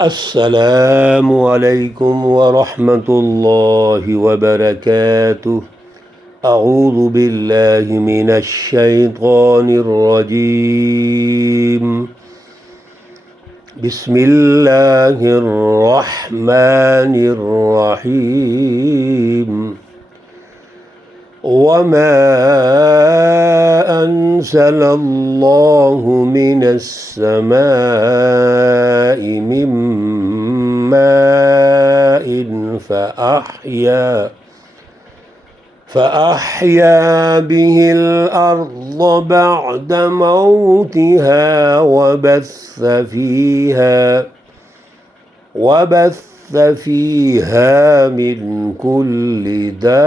السلام علیکم ورحمۃ اللہ وبرکاتہ۔ اعوذ باللہ من الشیطان الرجیم، بسم اللہ الرحمن الرحیم۔ وما أنزل الله من السماء من ماء فأحيا به الأرض بعد موتها وبث فيها من كل دابة۔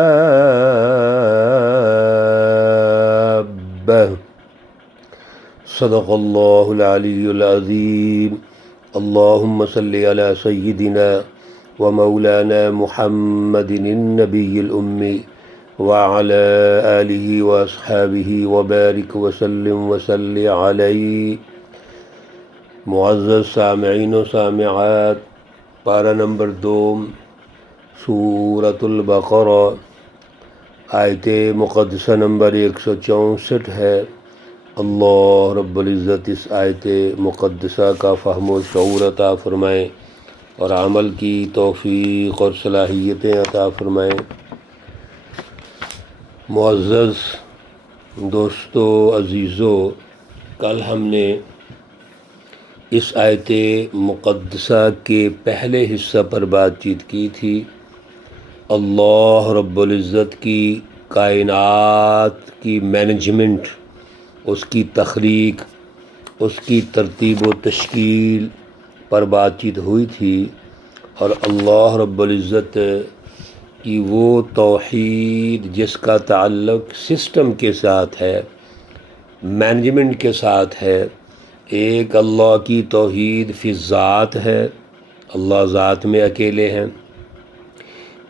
صدق اللہ العلی العظیم۔ اللہم صل علی سیدنا ومولانا محمد النبی الأمی وعلى آلہ واصحابہ وبارک وسلم وصلی علیہ۔ معزز سامعین و سامعات، پارہ نمبر 2 سورۃ البقرہ، آیت مقدسہ نمبر 164 ہے۔ اللہ رب العزت اس آیت مقدسہ کا فہم و شعور عطا فرمائیں اور عمل کی توفیق اور صلاحیتیں عطا فرمائیں۔ معزز دوستو، عزیزو، کل ہم نے اس آیت مقدسہ کے پہلے حصہ پر بات چیت کی تھی۔ اللہ رب العزت کی کائنات کی مینجمنٹ، اس کی تخلیق، اس کی ترتیب و تشکیل پر بات چیت ہوئی تھی، اور اللہ رب العزت کی وہ توحید جس کا تعلق سسٹم کے ساتھ ہے، مینجمنٹ کے ساتھ ہے۔ ایک اللہ کی توحید فی ذات ہے، اللہ ذات میں اکیلے ہیں۔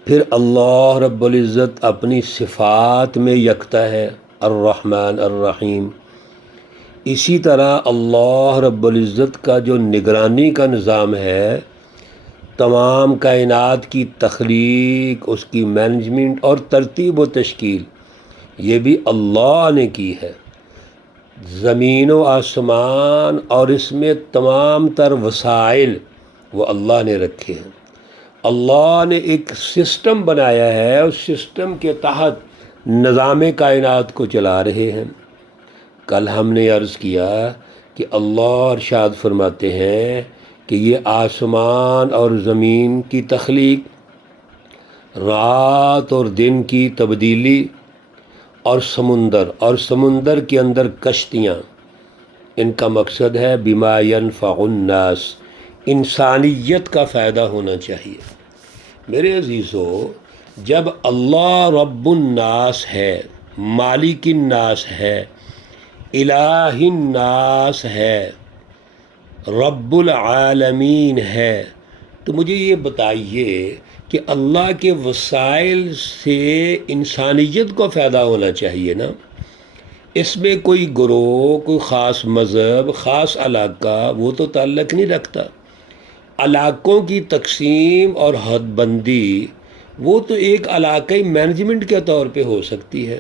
پھر اللہ رب العزت اپنی صفات میں یکتا ہے، الرحمن الرحیم۔ اسی طرح اللہ رب العزت کا جو نگرانی کا نظام ہے، تمام کائنات کی تخلیق، اس کی مینجمنٹ اور ترتیب و تشکیل، یہ بھی اللہ نے کی ہے۔ زمین و آسمان اور اس میں تمام تر وسائل وہ اللہ نے رکھے ہیں۔ اللہ نے ایک سسٹم بنایا ہے، اس سسٹم کے تحت نظام کائنات کو چلا رہے ہیں۔ کل ہم نے عرض کیا کہ اللہ ارشاد فرماتے ہیں کہ یہ آسمان اور زمین کی تخلیق، رات اور دن کی تبدیلی، اور سمندر کے اندر کشتیاں، ان کا مقصد ہے بما ينفع الناس، انسانیت کا فائدہ ہونا چاہیے۔ میرے عزیزو، جب اللہ رب الناس ہے، مالک الناس ہے، الہ الناس ہے، رب العالمین ہے، تو مجھے یہ بتائیے کہ اللہ کے وسائل سے انسانیت کو فائدہ ہونا چاہیے نا۔ اس میں کوئی گروہ، کوئی خاص مذہب، خاص علاقہ وہ تو تعلق نہیں رکھتا۔ علاقوں کی تقسیم اور حد بندی وہ تو ایک علاقائی مینجمنٹ کے طور پہ ہو سکتی ہے،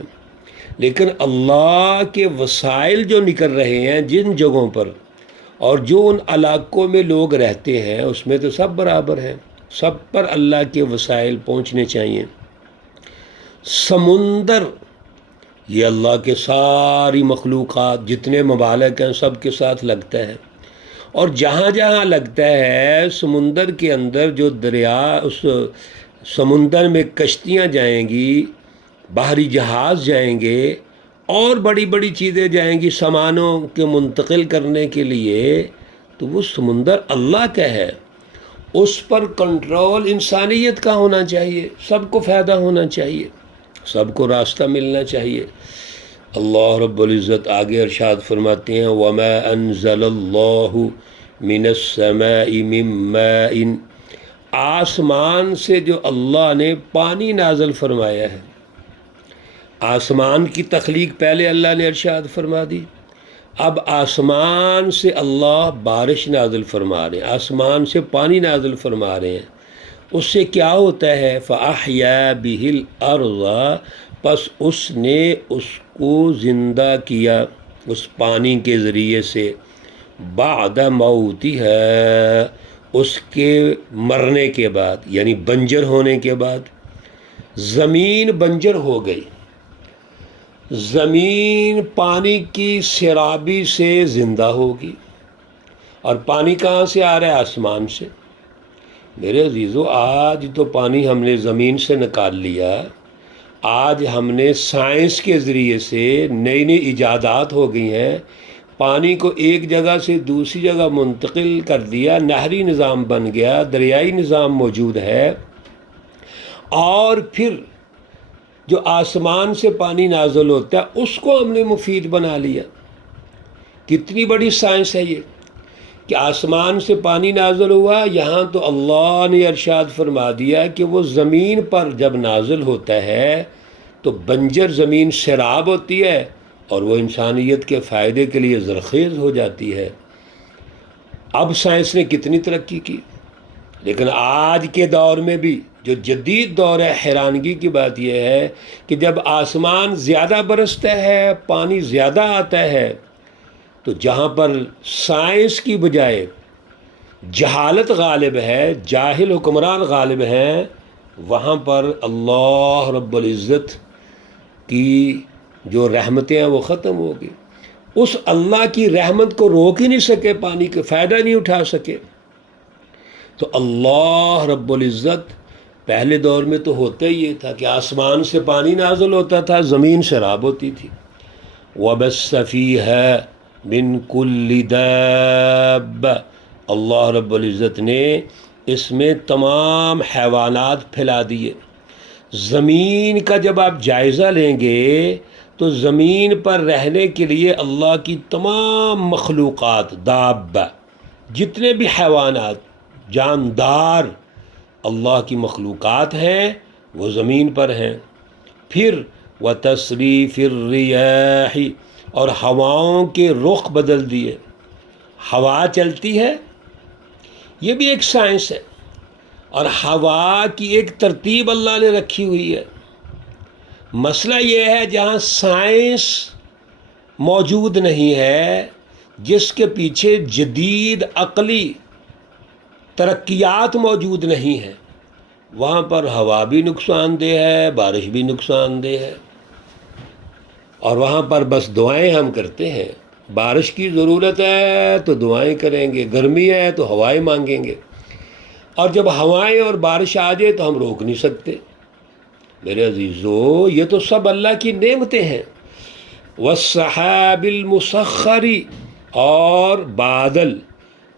لیکن اللہ کے وسائل جو نکل رہے ہیں جن جگہوں پر، اور جو ان علاقوں میں لوگ رہتے ہیں، اس میں تو سب برابر ہیں، سب پر اللہ کے وسائل پہنچنے چاہیے۔ سمندر، یہ اللہ کے ساری مخلوقات، جتنے ممالک ہیں سب کے ساتھ لگتا ہے، اور جہاں جہاں لگتا ہے سمندر کے اندر جو دریا، اس سمندر میں کشتیاں جائیں گی، بحری جہاز جائیں گے، اور بڑی بڑی چیزیں جائیں گی سامانوں کے منتقل کرنے کے لیے، تو وہ سمندر اللہ کا ہے۔ اس پر کنٹرول انسانیت کا ہونا چاہیے، سب کو فائدہ ہونا چاہیے، سب کو راستہ ملنا چاہیے۔ اللہ رب العزت آگے ارشاد فرماتے ہیں وَمَا أَنزَلَ اللَّهُ مِنَ السَّمَاءِ مِن مَاءٍ، آسمان سے جو اللہ نے پانی نازل فرمایا ہے۔ آسمان کی تخلیق پہلے اللہ نے ارشاد فرما دی، اب آسمان سے اللہ بارش نازل فرما رہے ہیں، آسمان سے پانی نازل فرما رہے ہیں، اس سے کیا ہوتا ہے؟ فَأَحْيَا بِهِ الْأَرْضَ، پس اس نے اس کو زندہ کیا اس پانی کے ذریعے سے، بعد موتها، اس کے مرنے کے بعد، یعنی بنجر ہونے کے بعد۔ زمین بنجر ہو گئی، زمین پانی کی سیرابی سے زندہ ہوگی، اور پانی کہاں سے آ رہا ہے؟ آسمان سے۔ میرے عزیزو، آج تو پانی ہم نے زمین سے نکال لیا، آج ہم نے سائنس کے ذریعے سے نئی نئی ایجادات ہو گئی ہیں، پانی کو ایک جگہ سے دوسری جگہ منتقل کر دیا، نہری نظام بن گیا، دریائی نظام موجود ہے، اور پھر جو آسمان سے پانی نازل ہوتا ہے اس کو ہم نے مفید بنا لیا۔ کتنی بڑی سائنس ہے یہ کہ آسمان سے پانی نازل ہوا، یہاں تو اللہ نے ارشاد فرما دیا کہ وہ زمین پر جب نازل ہوتا ہے تو بنجر زمین سیراب ہوتی ہے، اور وہ انسانیت کے فائدے کے لیے زرخیز ہو جاتی ہے۔ اب سائنس نے کتنی ترقی کی، لیکن آج کے دور میں بھی جو جدید دور ہے، حیرانگی کی بات یہ ہے کہ جب آسمان زیادہ برستا ہے، پانی زیادہ آتا ہے، تو جہاں پر سائنس کی بجائے جہالت غالب ہے، جاہل حکمران غالب ہیں، وہاں پر اللہ رب العزت کی جو رحمتیں ہیں وہ ختم ہو گئی۔ اس اللہ کی رحمت کو روک ہی نہیں سکے، پانی کا فائدہ نہیں اٹھا سکے۔ تو اللہ رب العزت پہلے دور میں تو ہوتا ہی یہ تھا کہ آسمان سے پانی نازل ہوتا تھا، زمین سیراب ہوتی تھی۔ وَبَثَّ فِيهَا مِن كُلِّ دَابَّةٍ، اللہ رب العزت نے اس میں تمام حیوانات پھیلا دیے۔ زمین کا جب آپ جائزہ لیں گے تو زمین پر رہنے کے لیے اللہ کی تمام مخلوقات، دابہ، جتنے بھی حیوانات جاندار اللہ کی مخلوقات ہیں وہ زمین پر ہیں۔ پھر وَتَصْرِيفِ الرِّيَاحِ، اور ہواؤں کے رخ بدل دیے۔ ہوا چلتی ہے، یہ بھی ایک سائنس ہے، اور ہوا کی ایک ترتیب اللہ نے رکھی ہوئی ہے۔ مسئلہ یہ ہے جہاں سائنس موجود نہیں ہے، جس کے پیچھے جدید عقلی ترقیات موجود نہیں ہیں، وہاں پر ہوا بھی نقصان دہ ہے، بارش بھی نقصان دہ ہے، اور وہاں پر بس دعائیں ہم کرتے ہیں۔ بارش کی ضرورت ہے تو دعائیں کریں گے، گرمی ہے تو ہوائیں مانگیں گے، اور جب ہوائیں اور بارش آ جائے تو ہم روک نہیں سکتے۔ میرے عزیزو، یہ تو سب اللہ کی نعمتیں ہیں۔ وَالسَّحَابِ الْمُسَخَّرِ، اور بادل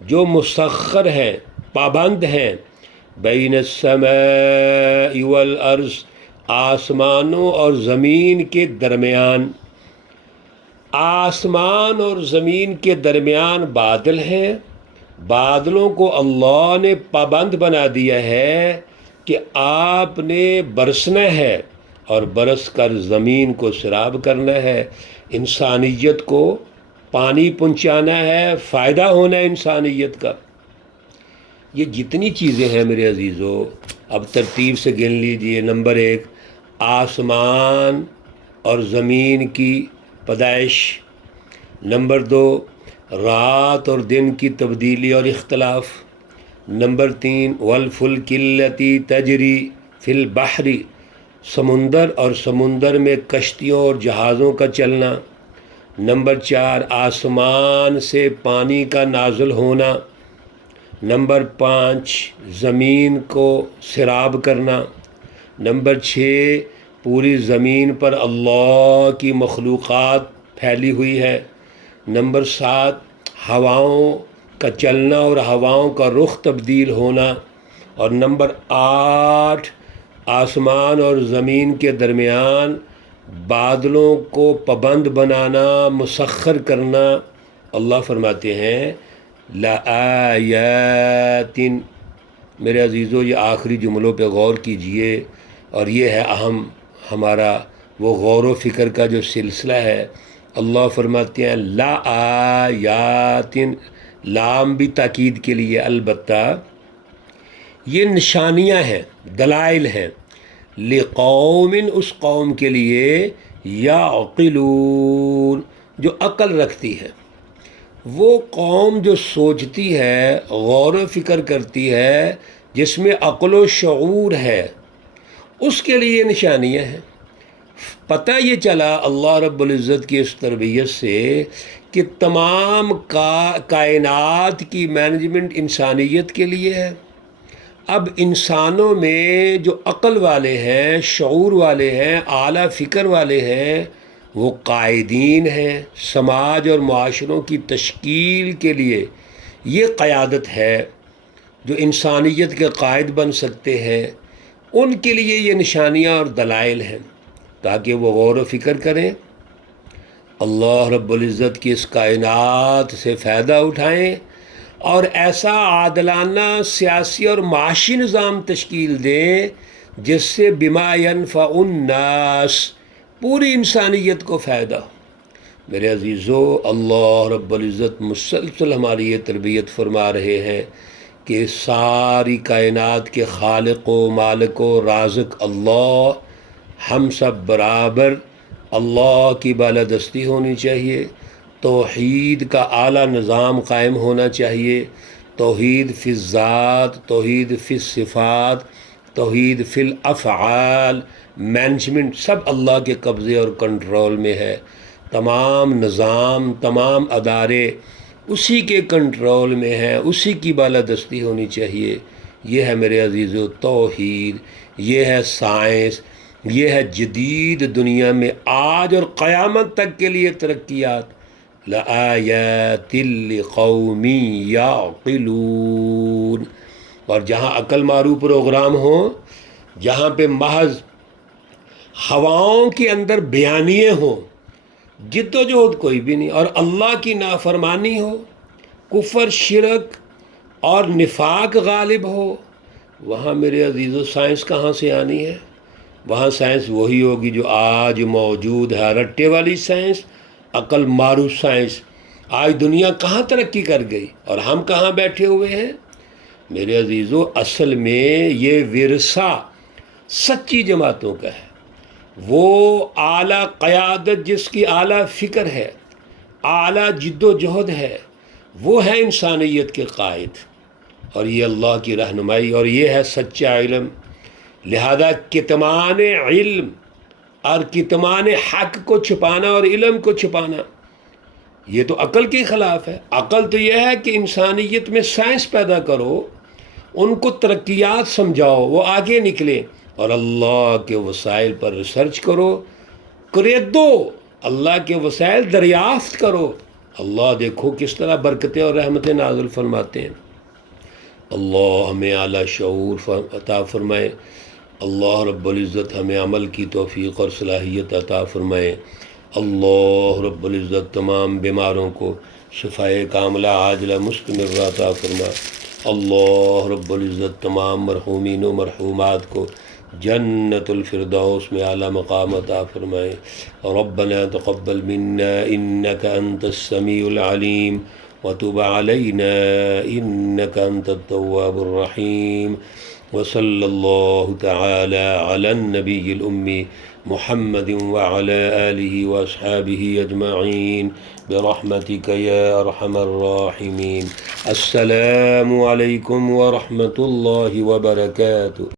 جو مسخر ہیں، پابند ہیں، بین السماء والارض، آسمانوں اور زمین کے درمیان۔ آسمان اور زمین کے درمیان بادل ہیں، بادلوں کو اللہ نے پابند بنا دیا ہے کہ آپ نے برسنا ہے، اور برس کر زمین کو سیراب کرنا ہے، انسانیت کو پانی پہنچانا ہے، فائدہ ہونا ہے انسانیت کا۔ یہ جتنی چیزیں ہیں میرے عزیزو، اب ترتیب سے گن لیجئے۔ نمبر 1، آسمان اور زمین کی پیدائش۔ نمبر 2، رات اور دن کی تبدیلی اور اختلاف۔ نمبر 3، والفلک التی تجری فی البحر، سمندر اور سمندر میں کشتیوں اور جہازوں کا چلنا۔ نمبر 4، آسمان سے پانی کا نازل ہونا۔ نمبر 5، زمین کو سیراب کرنا۔ نمبر 6، پوری زمین پر اللہ کی مخلوقات پھیلی ہوئی ہے۔ نمبر 7، ہواؤں کا چلنا اور ہواؤں کا رخ تبدیل ہونا۔ اور نمبر 8، آسمان اور زمین کے درمیان بادلوں کو پابند بنانا، مسخر کرنا۔ اللہ فرماتے ہیں لآیات، میرے عزیزو یہ آخری جملوں پہ غور کیجئے، اور یہ ہے اہم ہمارا وہ غور و فکر کا جو سلسلہ ہے اللہ فرماتے ہیں لا آیات، لام بھی تاکید کے لیے، البتہ یہ نشانیاں ہیں، دلائل ہیں، لقوم، اس قوم کے لیے، یعقلون، جو عقل رکھتی ہے، وہ قوم جو سوچتی ہے، غور و فکر کرتی ہے، جس میں عقل و شعور ہے، اس کے لیے نشانیاں ہیں۔ پتہ یہ چلا اللہ رب العزت کی اس تربیت سے کہ تمام کائنات کی مینجمنٹ انسانیت کے لیے ہے۔ اب انسانوں میں جو عقل والے ہیں، شعور والے ہیں، اعلیٰ فکر والے ہیں، وہ قائدین ہیں، سماج اور معاشروں کی تشکیل کے لیے یہ قیادت ہے، جو انسانیت کے قائد بن سکتے ہیں، ان کے لیے یہ نشانیاں اور دلائل ہیں، تاکہ وہ غور و فکر کریں، اللہ رب العزت کی اس کائنات سے فائدہ اٹھائیں، اور ایسا عادلانہ سیاسی اور معاشی نظام تشکیل دیں جس سے بما ینفع الناس، پوری انسانیت کو فائدہ ہو۔ میرے عزیزو، اللہ رب العزت مسلسل ہماری یہ تربیت فرما رہے ہیں کہ ساری کائنات کے خالق و مالک و رازق اللہ، ہم سب برابر اللہ کی بالادستی ہونی چاہیے، توحید کا اعلیٰ نظام قائم ہونا چاہیے، توحید فی الذات، توحید فی الصفات، توحید فی الافعال، مینجمنٹ سب اللہ کے قبضے اور کنٹرول میں ہے، تمام نظام، تمام ادارے اسی کے کنٹرول میں ہیں، اسی کی بالادستی ہونی چاہیے۔ یہ ہے میرے عزیزو توحید، یہ ہے سائنس، یہ ہے جدید دنیا میں آج اور قیامت تک کے لیے ترقیات۔ لآیات لقوم یعقلون۔ اور جہاں عقل مارو پروگرام ہو، جہاں پہ محض ہواؤں کے اندر بیانیے ہوں، جد و جہد کوئی بھی نہیں، اور اللہ کی نافرمانی ہو، کفر، شرک اور نفاق غالب ہو، وہاں میرے عزیزو سائنس کہاں سے آنی ہے؟ وہاں سائنس وہی ہوگی جو آج موجود ہے، رٹے والی سائنس، عقل مارو سائنس۔ آج دنیا کہاں ترقی کر گئی اور ہم کہاں بیٹھے ہوئے ہیں؟ میرے عزیزو، اصل میں یہ ورثہ سچی جماعتوں کا ہے، وہ اعلیٰ قیادت جس کی اعلیٰ فکر ہے، اعلیٰ جد و جہد ہے، وہ ہے انسانیت کے قائد، اور یہ اللہ کی رہنمائی، اور یہ ہے سچا علم۔ لہذا کتمان علم اور کتمان حق کو چھپانا اور علم کو چھپانا، یہ تو عقل کے خلاف ہے۔ عقل تو یہ ہے کہ انسانیت میں سائنس پیدا کرو، ان کو ترقیات سمجھاؤ، وہ آگے نکلیں، اور اللہ کے وسائل پر ریسرچ کرو، خریدو، اللہ کے وسائل دریافت کرو۔ اللہ دیکھو کس طرح برکتیں اور رحمتیں نازل فرماتے ہیں۔ اللہ ہمیں اعلیٰ شعور عطا فرمائے، اللہ رب العزت ہمیں عمل کی توفیق اور صلاحیت عطا فرمائے، اللہ رب العزت تمام بیماروں کو شفائے کاملہ عاجلہ مستمرہ عطا فرمائے، اللہ رب العزت تمام مرحومین و مرحومات کو جنت الفردوس میں اعلیٰ مقام عطا فرمائے۔ ربنا تقبل منا انك انت السمیع العلیم وتب علینا انك انت التواب الرحیم، وصلی اللہ تعالی علی النبی الأمی محمد وعلى آلہ واصحابہ اجمعین برحمتک یا ارحم الراحمین۔ السلام علیکم ورحمۃ اللہ وبرکاتہ۔